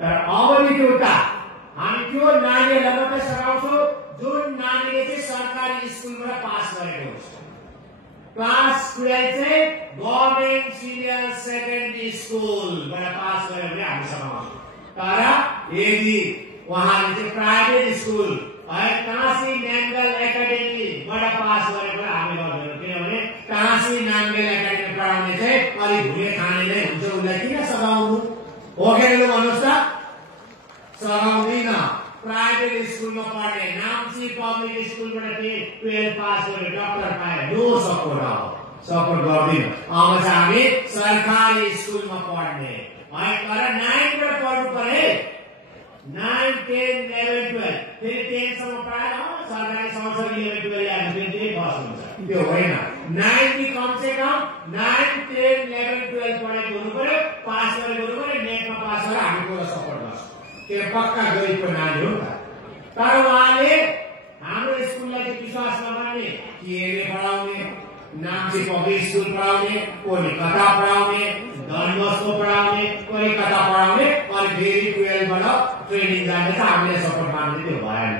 तर अब नि एउटा हामी त्यो नानीहरुलाई मात्रै सघाउँछौं जुन नानीले चाहिँ सरकारी स्कुलबाट पास गरेको हुन्छ। क्लास 12 चाहिँ गभर्नमेन्ट सिनियर सेकेन्डरी स्कुलबाट पास गर्यो भने हामी सघाउँछौं। तर यदि उहाँले चाहिँ प्राइभेट स्कुल है काशी नाङ्गल एकाडेमीबाट पास गरेको हामी गर्दैनौँ, किनभने काशी नाङ्गल एकाडेमी पढाउने चाहिँ अलि भुले खाने नै हुन्छ, उसलाई किन सघाउनु हो कि भन्नुहोस् त? सघाउँदैन। प्राइभेट स्कुलमा पढ्ने नाम्ची पब्लिक स्कुलबाट 12 पास गरेर डाक्टर पाए नो सपोर्ट हो, सपोर्ट गर्दैन। अब चाहिँ हामी सरकारी स्कुलमा पढ्ने है, तर 9बाट पढ्नु पर्यो। 9, 10, 11, 12 फेरि 10 सम्म पढाएर सरकारी सँगसँगै 11, 12 आएर फेरि त्यही पास हुन्छ, त्यो होइन। 9 कि कम से कम 9, 10, 11, 12 पढेको हुनु पर्यो, पास गरेको हुनु पर्यो, नेटमा पास गरेर हामी कुरा सपोर्ट गर्छौँ। त्यो पक्का गरिबको नानी हो त। तर उहाँले हाम्रो स्कुललाई चाहिँ विश्वास नगर्ने, के पढाउने, नाम्ची पब्लिक स्कुल पढाउने, कोही कथा पढाउने, धनबस्को पढाउने, कोही कथा पढाउने, अनि फेरि 12 बाट ट्रेनिङ जाने चाहिँ हामीले सपोर्ट मान्ने त्यो भएन।